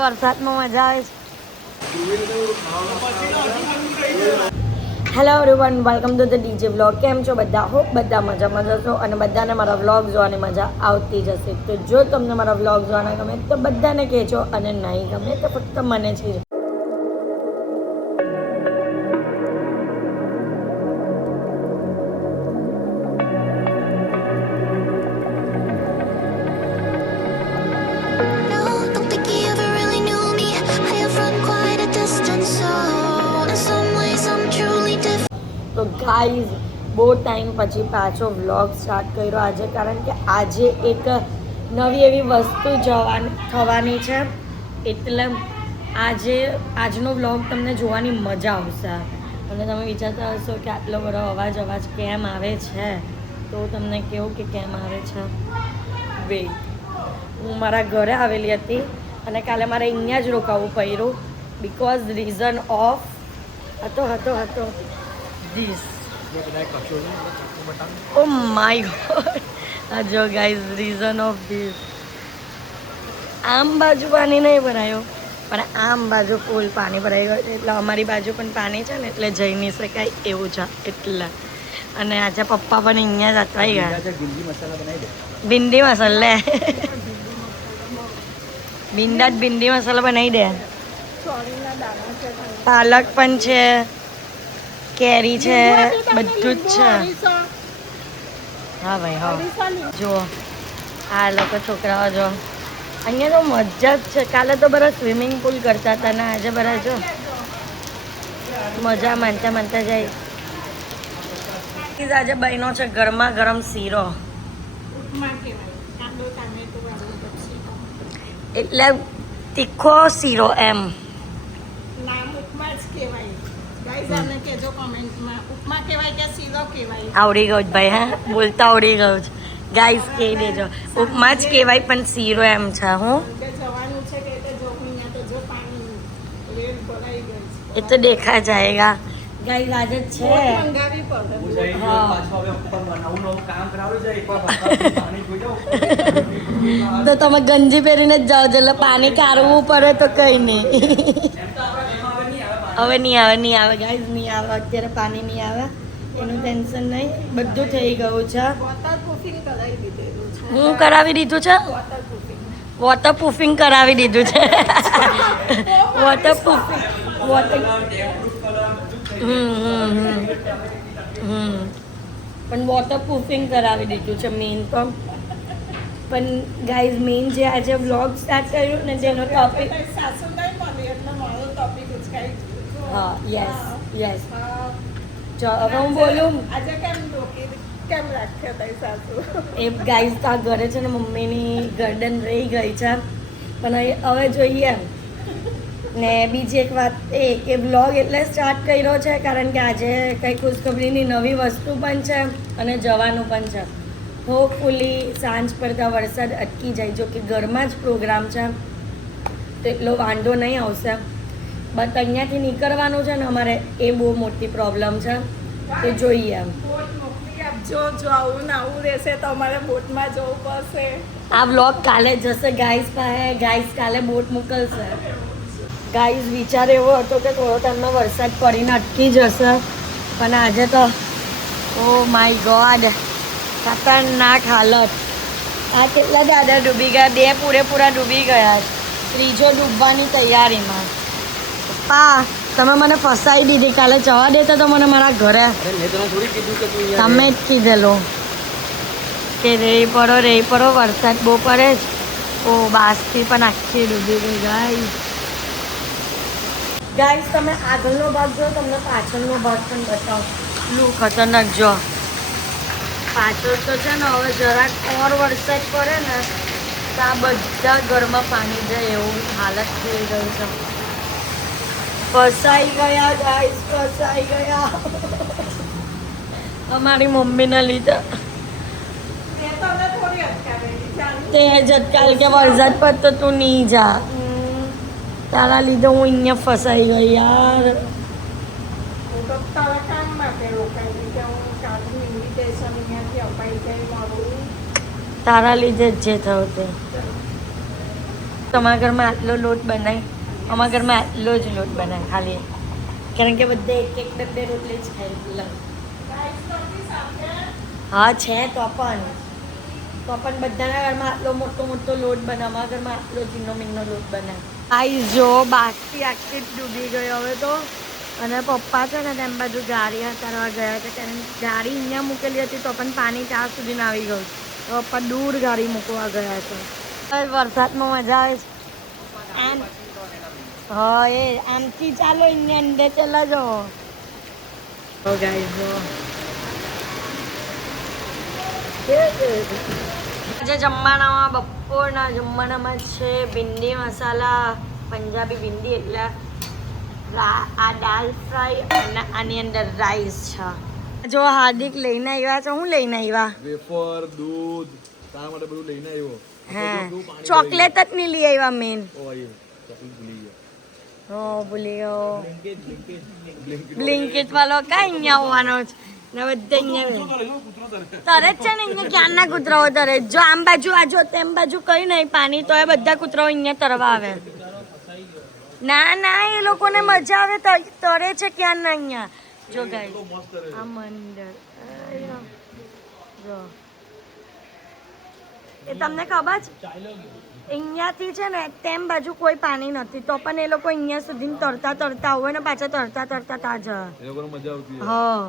વરસાદમાં મજા આવે છે. Hello everyone, welcome to the DJ vlog. કેમ છો બધા? હોપ બધા મજામાં જશો અને બધાને મારા વ્લોગ જોવાની મજા આવતી જશે. તો જો તમને મારા વ્લોગ જોવાના ગમે તો બધાને કહેજો, અને નહીં ગમે તો ફક્ત મને જ કહેજો. તો ગાઈઝ, બહુ ટાઈમ પછી પાછો વ્લોગ સ્ટાર્ટ કર્યો આજે, કારણ કે આજે એક નવી એવી વસ્તુ થવાની છે. એટલે આજનો વ્લોગ તમને જોવાની મજા આવશે. અને તમે વિચારતા હશો કે આટલો બધો અવાજ કેમ આવે છે, તો તમને કહું કે કેમ આવે છે. વેઇટ, હું મારા ઘરે આવેલી હતી અને કાલે મારે અહીંયા જ રોકાવું પડ્યું, બિકોઝ રીઝન ઓફ હતો ધીસ. ઓ માય ગોડ, આ જો ગાઈઝ, રીઝન ઓફ ધીસ. આમ બાજુ પાણી નહીં ભરાયો, પણ આમ બાજુ ફૂલ પાણી ભરાઈ ગયું, એટલે અમારી બાજુ પણ પાણી છે ને, એટલે જઈ નહીં શકાય એવું છે. એટલે અને આજે પપ્પા પણ અહીંયા જ અટવાઈ ગયા. ભીંડી મસાલા ભીંડી મસાલા બનાવી દે. પાલક પણ છે, કેરી છે, બધું જ છે. હા ભાઈ, હા. જુઓ આ લોકો છોકરાઓ, જો અહીંયા તો મજા જ છે. કાલે તો બધા સ્વિમિંગ પુલ કરતા હતા ને આજે બધા જો મજા માનતા જાય. આજે બહેનો છે ગરમા ગરમ શીરો, એટલે તીખો શીરો એમ. આવડી ગયું ભાઈ, હા બોલતા આવડી ગયું છે. ગાઈસ કહી દેજો, ઉપમા જ કહેવાય પણ શીરો એમ છે. હું એ તો દેખા જાયગા. ગાઈસ આજે છે તો તમે ગંજી પહેરીને જ જાઓ છો, એટલે પાણી કાઢવું પડે તો કઈ નહીં. હવે નહીં આવે ગાઈસ, નહીં આવે અત્યારે, પાણી નહીં આવે એનું ટેન્શન નહીં. બધું થઈ ગયું છે. હું કરાવી દીધું છે, વોટરપ્રૂફિંગ કરાવી દીધું છે. વોટરપ્રૂફિંગ પણ વોટરપ્રૂફિંગ કરાવી દીધું છે મેઇન તો. પણ ગાઈઝ, મેઇન જે આજે વ્લોગ સ્ટાર્ટ કર્યું ને તેનો ટોપિક, હા યસ હવે હું બોલું. એ ગાઈઝ તો આ ઘરે છે ને મમ્મીની ગર્દન રહી ગઈ છે, પણ હવે જોઈએ. ને બીજી એક વાત એ કે વ્લોગ એટલે સ્ટાર્ટ કર્યો છે કારણ કે આજે કંઈ ખુશખબરીની નવી વસ્તુ પણ છે અને જવાનું પણ છે. હોપફુલી સાંજ પડતા વરસાદ અટકી જાય. જો કે ઘરમાં જ પ્રોગ્રામ છે તો એટલો વાંધો નહીં આવશે, બટ અહીંયાથી નીકળવાનું છે ને અમારે, એ બહુ મોટી પ્રોબ્લેમ છે. તો જોઈએ જો આવું ને આવું રહેશે તો અમારે બોટમાં જવું પડશે. આ વ્લોગ કાલે જશે ગાઈસ પાસે, ગાઈસ કાલે બોટ મોકલશે. ગાઈઝ, વિચાર એવો હતો કે થોડો ટાઈમમાં વરસાદ પડીને અટકી જશે, પણ આજે તો ઓ માય ગોડ, ખતરનાક હાલત. આ કેટલા દાદા ડૂબી ગયા, 2 પૂરેપૂરા ડૂબી ગયા, ત્રીજો ડૂબવાની તૈયારીમાં. પપ્પા, તમે મને ફસાઈ દીધી. કાલે જવા દેતા તો મને મારા ઘરે. તમે જ કીધેલું કે રહી પડો, વરસાદ બહુ પડે જ. ઓ બાસથી પણ આખી ડૂબી ગઈ ગાઈસ. તમે આગળનો ભાગ જો, તમને પાછળનો ભાગ પણ બતાવો. લુક ખતરનાક જો. પાછળ તો છે ને હવે જરાક ઓર વરસાદ પડે ને તો આ બધા ઘરમાં પાણી જાય એવું હાલત થઈ ગયું છે. ફસાઈ ગયા ગાઈસ, ફસાઈ ગયા અમારી મમ્મીના લીધે. તે જ અટકાલ કે વરસાદ પડતો તું નહીં જા, તારા લીધે હું અહીંયા ફસાઈ ગઈ યાર. તારા લીધે જ જે થયું તે. તો તમારા ઘરમાં આટલો લોટ બનાય, અમારા ઘરમાં આટલો જ લોટ બનાય ખાલી, કારણ કે બધે એક બે રોટલી જ ખાય એટલે. હા છે તો પણ બધાના ઘરમાં આટલો મોટો લોટ બને, અમારા ઘરમાં આટલો ઝીણો લોટ બને. આઈ જો બાકી આખી ડૂબી ગયો હવે તો. અને પપ્પા છે ને તેમ બાજુ ગાડી હટારવા ગયા હતા, કારણ ગાડી અહીંયા મૂકેલી હતી તો પણ પાણી ત્યાં સુધી આવી ગયું. તો પપ્પા દૂર ગાડી મૂકવા ગયા છે. વરસાદમાં મજા આવે છે આમ. હા એ આમથી ચાલો અહીંયા અંદર ચલા જાઓ. આજે જમવાનામાં બપોરના જમવાનામાં છે ભીંડી મસાલા, પંજાબી ભીંડી એટલે આ દાલ ફ્રાય અને આની અંદર રાઈસ છે. જો હાર્દિક લઈને આવ્યા છે. હું લઈને આવ્યા? વેફર, દૂધ, તારા માટે બધું લઈને આવ્યો. હા, ચોકલેટ જ નહીં લઈ આવ્યા મેન. ભૂલી ગયો. બ્લિંકિટ વાળો કઈ અહીંયા હોવાનો છે ને બધે અહીંયા તરે જ છે ને. અહીંયા ક્યારના કૂતરાઓ તરે. જો આમ બાજુ આ જો તેમ બાજુ કઈ નહીં પાણી, તો એ બધા કૂતરાઓ અહીંયા તરવા આવે. ના એ લોકોને મજા આવે તરે છે ક્યાં ના અહીંયા. જો ગાઈસ આ મંદિર જો એ તમને ખબર છે અહીંયાથી છે ને તેમ બાજુ કોઈ પાણી નથી, તો પણ એ લોકો અહીંયા સુધી તરતા હોય ને પાછા તરતા તાજા. હા,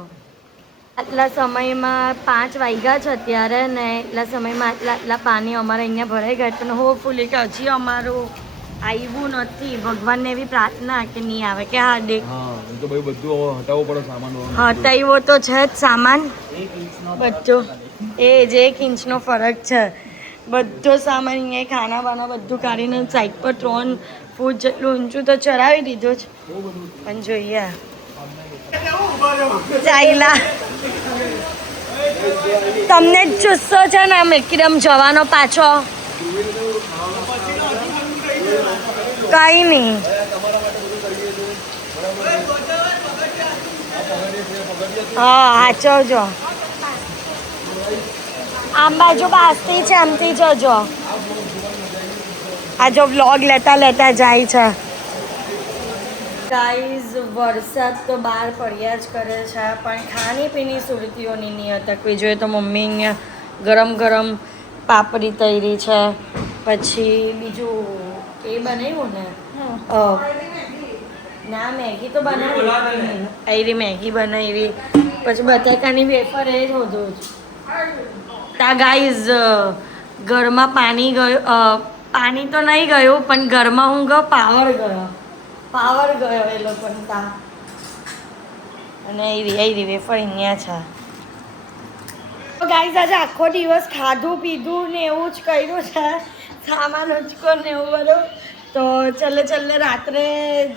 આટલા સમયમાં 5 વાગ્યા છે અત્યારે ને એટલા સમયમાં આટલા પાણી અમારે અહીંયા ભરાઈ ગયા. પણ હોપફુલી કે હજી અમારું આવ્યું નથી. ભગવાનને એવી પ્રાર્થના કે નહીં આવે કે હાર્દિક બધું હટાવવું પડે સામાન. હટાવ્યો તો છે જ સામાન બધું. એ જ 1 ઇંચનો ફરક છે. બધો સામાન અહીંયા ખાના બાના બધું કાઢીને સાઈડ પર 3 ફૂટ જેટલું ઊંચું તો ચડાવી દીધું જ. પણ જોઈએ ચાઈલા તમને જ જુસ્સો છે ને આમ એકદમ જવાનો પાછો. કઈ નહીં. હા હાચવજો. આમ બાજુ બાસ્તી છે, આમથી જજો. આ જો વ્લોગ લેતા જાય છે. ગાઈઝ વરસાદ તો બહાર પડ્યા જ કરે છે, પણ ખાણીપીણી સુરતીઓની નહીં અટકવી જોઈએ. તો મમ્મી અહીંયા ગરમ પાપડી તળી છે. પછી બીજું એ બનાવ્યું ને ના મેગી તો બનાવી, મેગી બનાવી. પછી બટાકાની વેફર એ જ હોતું જ. તા ગાઈઝ ઘરમાં પાણી ગયું, પાણી તો નહીં ગયું પણ ઘરમાં હું ગયો પાવર ગયો એ લોકોને તા. અને એ વેફર અહીંયા છે. તો ગાઈઝ આજે આખો દિવસ ખાધું પીધું ને એવું જ કર્યું છે, સામાન ઉચકો ને એવું બધું. તો છેલ્લે રાત્રે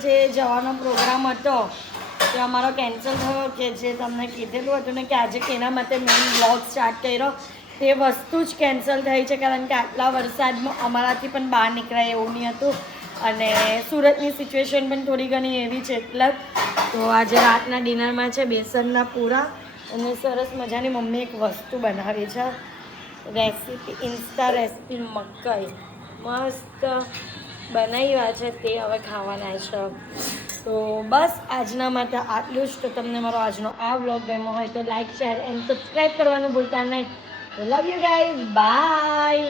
જે જવાનો પ્રોગ્રામ હતો તે અમારો કેન્સલ થયો, કે જે તમને કીધેલું હતું ને કે આજે કેના માટે મેઇન બ્લોગ સ્ટાર્ટ કર્યો તે વસ્તુ જ કેન્સલ થઈ છે, કારણ કે આટલા વરસાદમાં અમારાથી પણ બહાર નીકળાય એવું નહીં હતું. અને સુરતની સિચ્યુએશન પણ થોડી ઘણી એવી છે એટલે. તો આજે રાતના ડિનરમાં છે બેસનના પૂરા અને સરસ મજાની મમ્મી એક વસ્તુ બનાવી છે, રેસીપી ઇન્સ્ટા રેસીપી મકાઈ મસ્ત બનાવ્યા છે, તે હવે ખાવાના છે. તો બસ આજના માટે આટલું જ. તો તમને મારો આજનો આ વ્લોગ ગમ્યો હોય તો લાઈક શેર એન્ડ સબસ્ક્રાઈબ કરવાનું ભૂલતા નહીં. Love you guys, by.